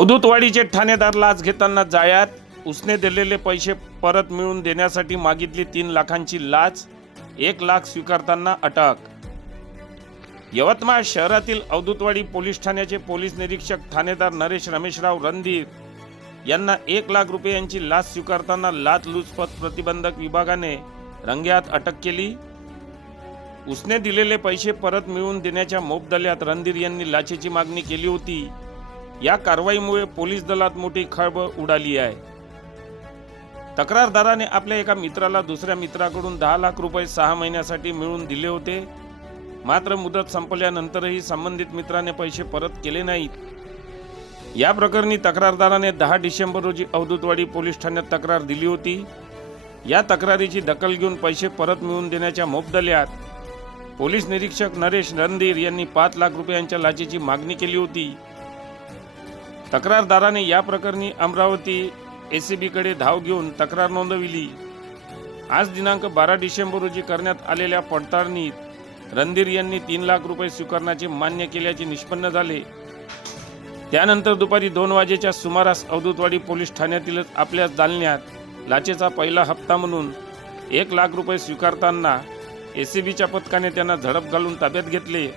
अवधूतवाडीचे ठाणेदार लाच घेताना जाळ्यात. उसने दिलेले पैसे परत मिळवून देण्यासाठी मागितली 3 लाखांची लाच, 1 लाख स्वीकारताना अटक. यवतमाळ शहरातील अवधूतवाडी पोलीस ठाण्याचे पोलीस निरीक्षक ठाणेदार नरेश रमेशराव रणधीर यांना 1 लाख रुपयांची लाच स्वीकारताना लाचलुचपत प्रतिबंधक विभागाने रंगेहात अटक केली. उसने दिलेले पैसे परत मिळवून देण्याच्या मोबदल्यात रणधीर यांनी लाचेची मागणी केली होती. या कारवाईमुळे पोलीस दलात मोठी खळबळ उडाली आहे. तक्रारदाराने आपल्या एका मित्राला दुसऱ्या मित्राकडून 10 लाख रुपये 6 महिन्यासाठी मिळवून दिले होते. मात्र मुदत संपल्यानंतरही संबंधित मित्राने पैसे परत केले नाहीत. या प्रकरणी तक्रारदाराने 10 डिसेंबर रोजी अवधूतवाडी पोलीस ठाण्यात तक्रार दिली होती. या तक्रारीची दखल घेऊन पैसे परत मिळवून देण्याच्या मोबदल्यात पोलीस निरीक्षक नरेश रणधीर यांनी 5 लाख रुपयांच्या लाचेची मागणी केली होती. तक्रारदाराने या प्रकरणी अमरावती एसीबीकडे धाव घेऊन तक्रार नोंदविली. आज दिनांक 12 डिसेंबर रोजी करण्यात आलेल्या पडताळणीत रणधीर यांनी 3 लाख रुपये स्वीकारण्याचे मान्य केल्याचे निष्पन्न झाले. त्यानंतर दुपारी 2 वाजेच्या सुमारास अवधूतवाडी पोलीस ठाण्यातीलच आपल्या दालन्यात लाचेचा पहिला हप्ता म्हणून 1 लाख रुपये स्वीकारताना एसीबीच्या पथकाने त्यांना झडप घालून ताब्यात घेतले.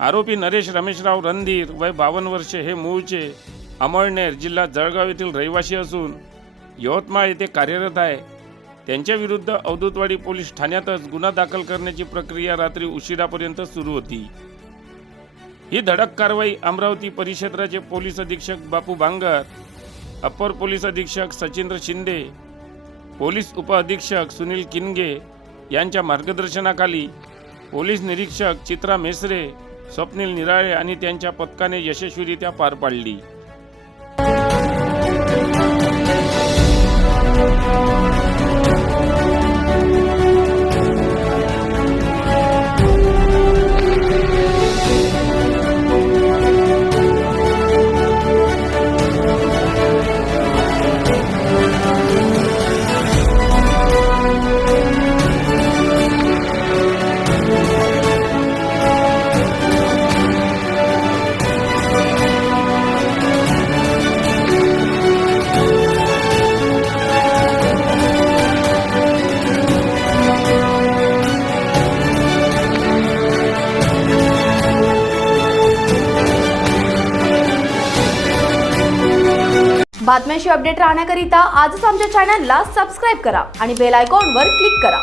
आरोपी नरेश रमेशराव रणधीर वय 52 वर्षे हे मूळचे अमळनेर जिल्हा जळगाव येथील रहिवासी असून यवतमाळ येथे कार्यरत आहे. त्यांच्या विरुद्ध अवधूतवाडी पोलीस ठाण्यातच गुन्हा दाखल करण्याची प्रक्रिया रात्री उशिरापर्यंत सुरू होती. ही धडक कारवाई अमरावती परिक्षेत्राचे पोलीस अधीक्षक बापू बांगर, अप्पर पोलीस अधीक्षक सचिंद्र शिंदे, पोलीस उपअधीक्षक सुनील किनगे यांच्या मार्गदर्शनाखाली पोलीस निरीक्षक चित्रा मेसरे, स्वप्नील निराळे आणि त्यांच्या पथकाने यशस्वीरित्या पार पाडली. बातम्यांशी अपडेट राहण्याकरिता आजच आमच्या चॅनलला सबस्क्राईब करा आणि बेल आयकॉनवर क्लिक करा.